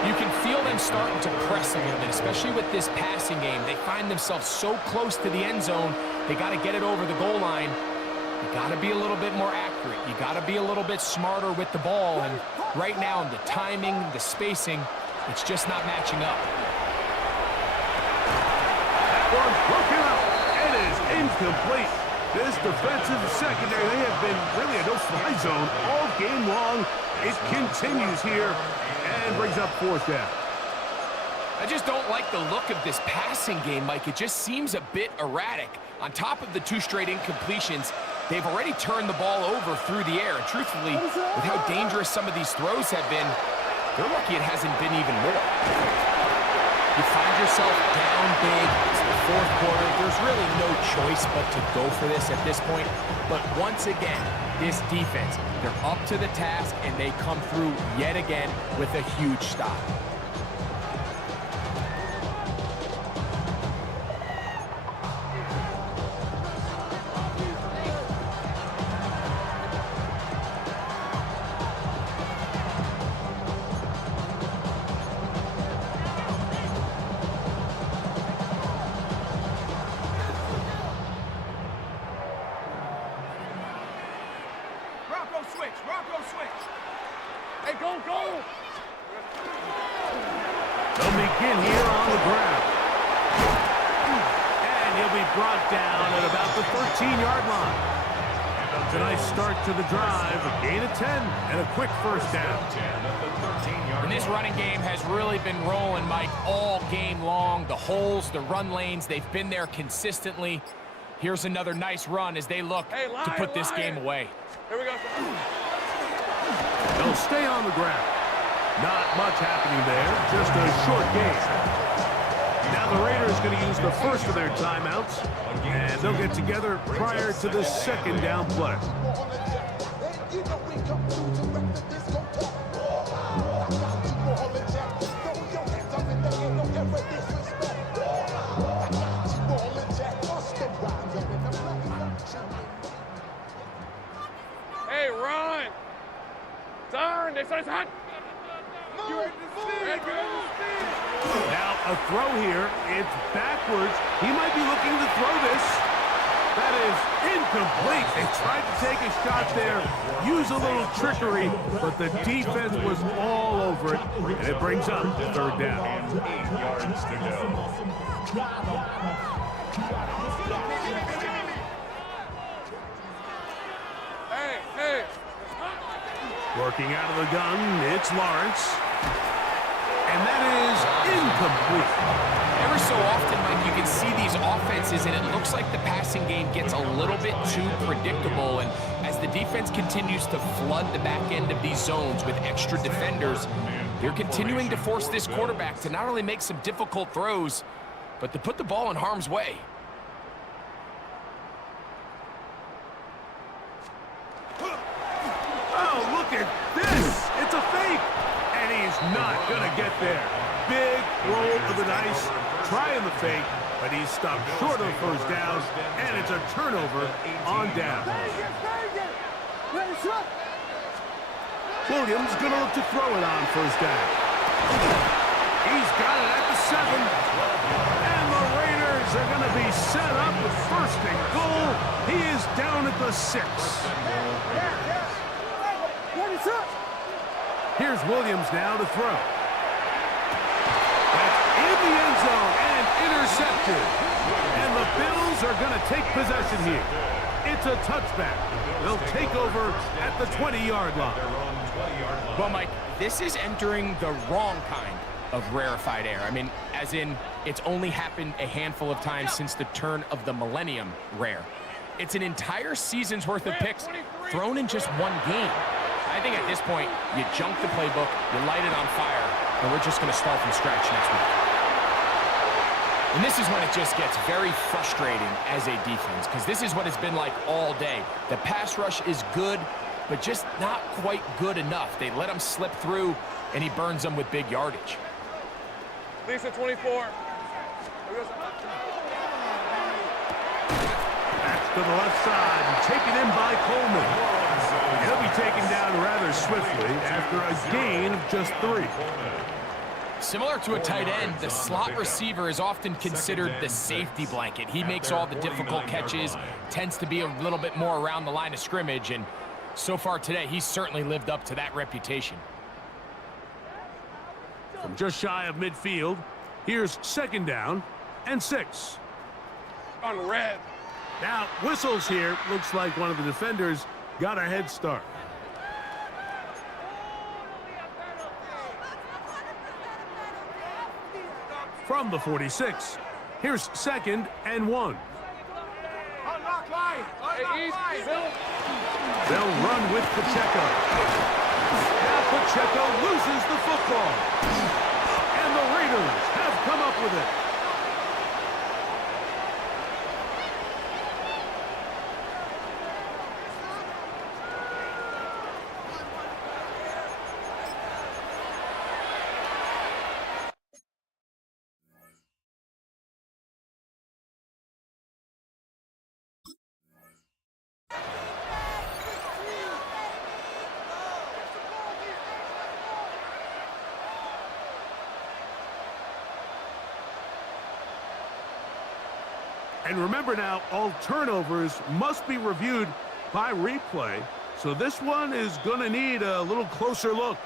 You can feel them starting to press a little bit, especially with this passing game. They find themselves so close to the end zone, they got to get it over the goal line. You got to be a little bit more accurate. You got to be a little bit smarter with the ball. And right now, the timing, the spacing, it's just not matching up. That one's broken up. It is incomplete. This defensive secondary, they have been really a no-fly zone all game long. It continues here and brings up fourth down. I just don't like the look of this passing game, Mike. It just seems a bit erratic. On top of the 2 straight incompletions, they've already turned the ball over through the air. And truthfully, with how dangerous some of these throws have been, they're lucky it hasn't been even more. You find yourself down big. It's the fourth quarter. There's really no choice but to go for this at this point. But once again, this defense, they're up to the task, and they come through yet again with a huge stop. Rocco switch. Hey, go. They'll begin here on the ground. And he'll be brought down at about the 13-yard line. It's a nice start to the drive, a gain of 10, and a quick first down. And this running game has really been rolling, Mike, all game long. The holes, the run lanes, they've been there consistently. Here's another nice run as they look to put this game away. Here we go. They'll stay on the ground. Not much happening there, just a short gain. Now the Raiders going to use the first of their timeouts, and they'll get together prior to the second down play. Hey, run! Turn! They say it's hot! Now a throw here. It's backwards. He might be looking to throw this. That is incomplete. They tried to take a shot there, use a little trickery, but the defense was all over it, and it brings up third down. 8 yards to go. Hey! Working out of the gun, it's Lawrence. And that is incomplete. Every so often, Mike, you can see these offenses, and it looks like the passing game gets a little bit too predictable. And as the defense continues to flood the back end of these zones with extra defenders, they're continuing to force this quarterback to not only make some difficult throws, but to put the ball in harm's way. Oh, look at this. It's a fake. And he's not going to get there. Big roll of the dice, trying the fake, but he's stopped short of the first down, and it's a turnover on down. Williams going to look to throw it on first down. He's got it at the 7. And the Raiders are going to be set up with first and goal. He is down at the 6. Here's Williams now to throw. That's in the end zone and intercepted. And the Bills are going to take possession here. It's a touchback. They'll take over at the 20-yard line. Well, Mike, this is entering the wrong kind of rarefied air. I mean, as in, it's only happened a handful of times since the turn of the millennium rare. It's an entire season's worth of picks thrown in just one game. I think at this point, you junk the playbook, you light it on fire, and we're just going to start from scratch next week. And this is when it just gets very frustrating as a defense, because this is what it's been like all day. The pass rush is good, but just not quite good enough. They let him slip through, and he burns them with big yardage. Lisa, 24. Back to the left side, taken in by Coleman. He'll be taken down rather swiftly after a gain of just 3. Similar to a tight end, the slot receiver is often considered the safety blanket. He makes all the difficult catches, tends to be a little bit more around the line of scrimmage, and so far today, he's certainly lived up to that reputation. From just shy of midfield, here's second down and 6. On red. Now, whistles here. Looks like one of the defenders got a head start. From the 46, here's 2nd and 1. They'll run with Pacheco. Now Pacheco loses the football. And the Raiders have come up with it. And remember now, all turnovers must be reviewed by replay. So this one is going to need a little closer look.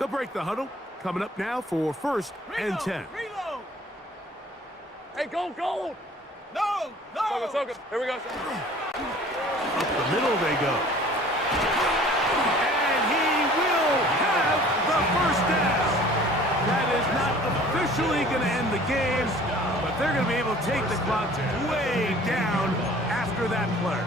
They'll break the huddle. Coming up now for 1st and 10. Reload. Hey, go, go. No, no. Here we go. Up the middle they go. And he will have the 1st down. That is not officially going to end the game, but they're going to be able to take the clock way down after that play.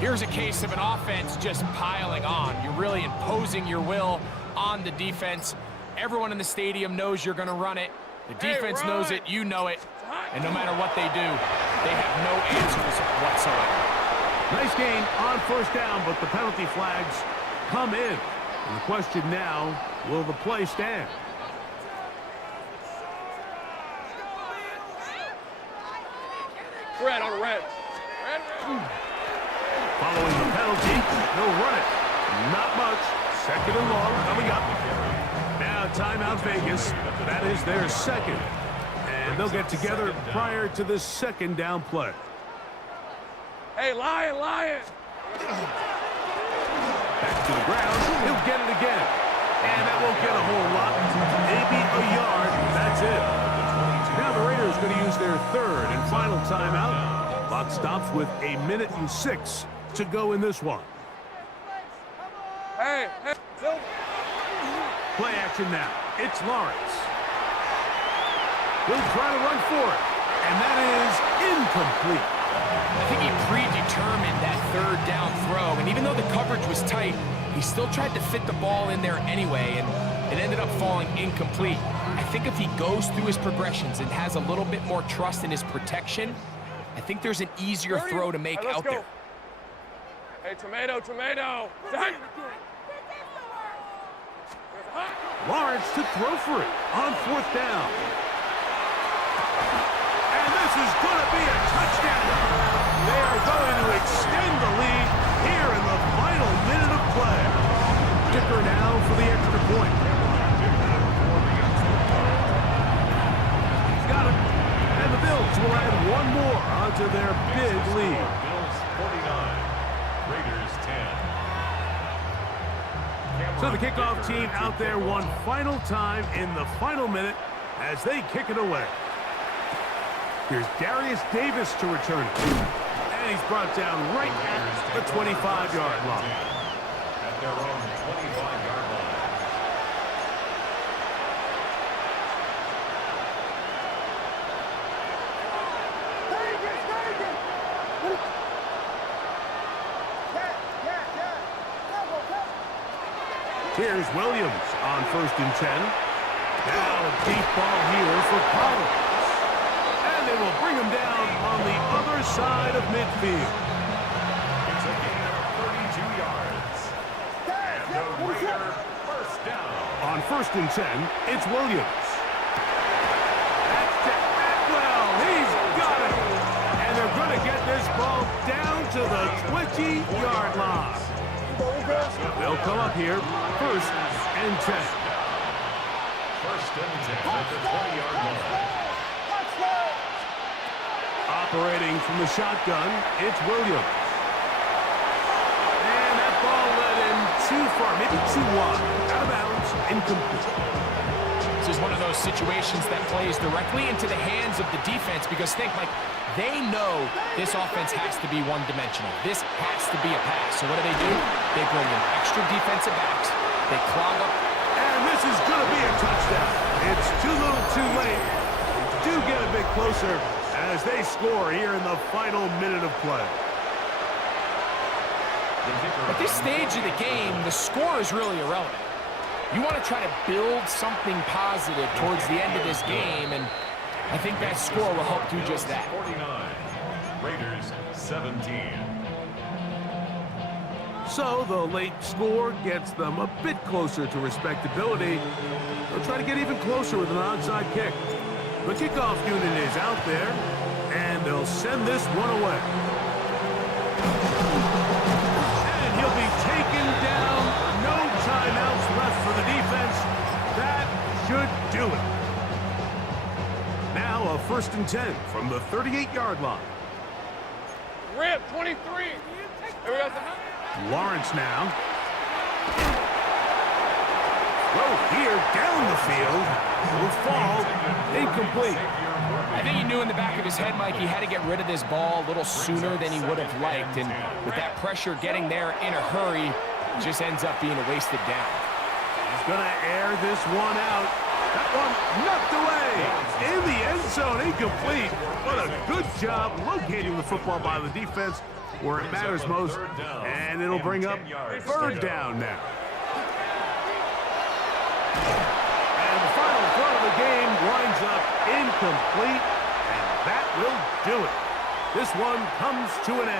Here's a case of an offense just piling on. You're really imposing your will on the defense. Everyone in the stadium knows you're going to run it. The defense knows it, you know it. And no matter what they do, they have no answers whatsoever. Nice gain on 1st down, but the penalty flags come in. And the question now, will the play stand? Red on red. Following the penalty, they'll run it. Not much. 2nd and long coming up. Now timeout Vegas. That is their 2nd. And they'll get together prior to the 2nd down play. Hey, Lion. Back to the ground. He'll get it again. And that won't get a whole lot. Maybe a yard. That's it. Now the Raiders going to use their 3rd and final timeout. Clock stops with 1:06 to go in this one. Hey, Play action now. It's Lawrence. He'll try to run for it. And that is incomplete. I think he predetermined that 3rd down throw. And even though the coverage was tight, he still tried to fit the ball in there anyway. And it ended up falling incomplete. I think if he goes through his progressions and has a little bit more trust in his protection, I think there's an easier throw to make out there. Hey, tomato. Lawrence to throw for it on 4th down. And this is going to be a touchdown. They are going to extend the lead here in the final minute of play. Kicker now for the extra point. He's got it. And the Bills will add one more onto their big lead. Bills 49, Raiders 10. So the kickoff team out there one final time in the final minute as they kick it away. Here's Darius Davis to return it. And he's brought down right at the 25-yard line. At their own 25-yard line. Here's Williams on 1st and 10. Now a deep ball here for Collins. And they will bring him down on the other side of midfield. It's a gain of 32 yards. And the Raider 1st down. On 1st and 10, it's Williams. That's to Atwell. He's got it. And they're going to get this ball down to the 20-yard line. They'll come up here 1st and 10. First and 10 at the 20-yard line. Operating from the shotgun, it's Williams. And that ball led him too far, maybe too wide. Out of bounds, incomplete. This is one of those situations that plays directly into the hands of the defense because think, like, they know this offense has to be one-dimensional. This has to be a pass. So what do? They bring in extra defensive backs. They clog up. And this is going to be a touchdown. It's too little too late. Do get a bit closer as they score here in the final minute of play. At this stage of the game, the score is really irrelevant. You want to try to build something positive towards the end of this game, and I think that score will help do just that. 49, Raiders 17. So the late score gets them a bit closer to respectability. They'll try to get even closer with an onside kick. The kickoff unit is out there, and they'll send this one away. And he'll be taken down. No timeouts left for the defense. That should do it. Now a 1st and 10 from the 38-yard line. Rip, 23. There we go. Lawrence now. Throw here down the field. Will fall. Incomplete. I think he knew in the back of his head, Mike, he had to get rid of this ball a little sooner than he would have liked. And with that pressure getting there in a hurry, it just ends up being a wasted down. He's going to air this one out. That one knocked away. In the end zone, incomplete. What a good job locating the football by the defense where it matters most. And it'll bring up 3rd down now. And the final throw of the game winds up incomplete. And that will do it. This one comes to an end.